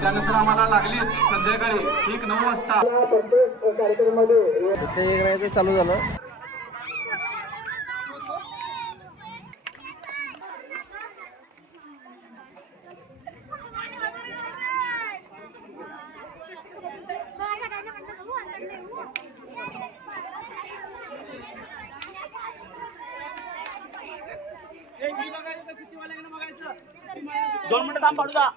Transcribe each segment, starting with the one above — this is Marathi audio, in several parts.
त्यानंतर आम्हाला लागली संध्याकाळी ठीक 9 वाजता कार्यक्रमामध्ये चालू झालं. दोन मिनिटं थांब पाडू दा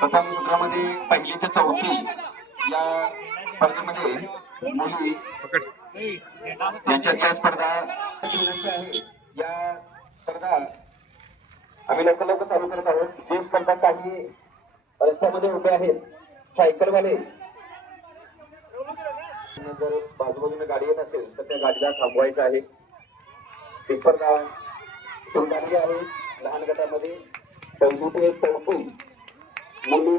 प्रथम सूत्रामध्ये पहिली ते चौथी या स्पर्धेमध्ये मुली यांच्यात स्पर्धा आहे. या स्पर्धा आम्ही लवकर चालू करत आहोत. जी स्पर्धा काही रस्त्यामध्ये उभे आहेत सायकलवाले, जर बाजूबाजूने गाडी येत असेल तर त्या गाडीला थांबवायचं आहे. ही स्पर्धा सुरू झालेली आहे. लहान गटामध्ये 4 ते 4 मुली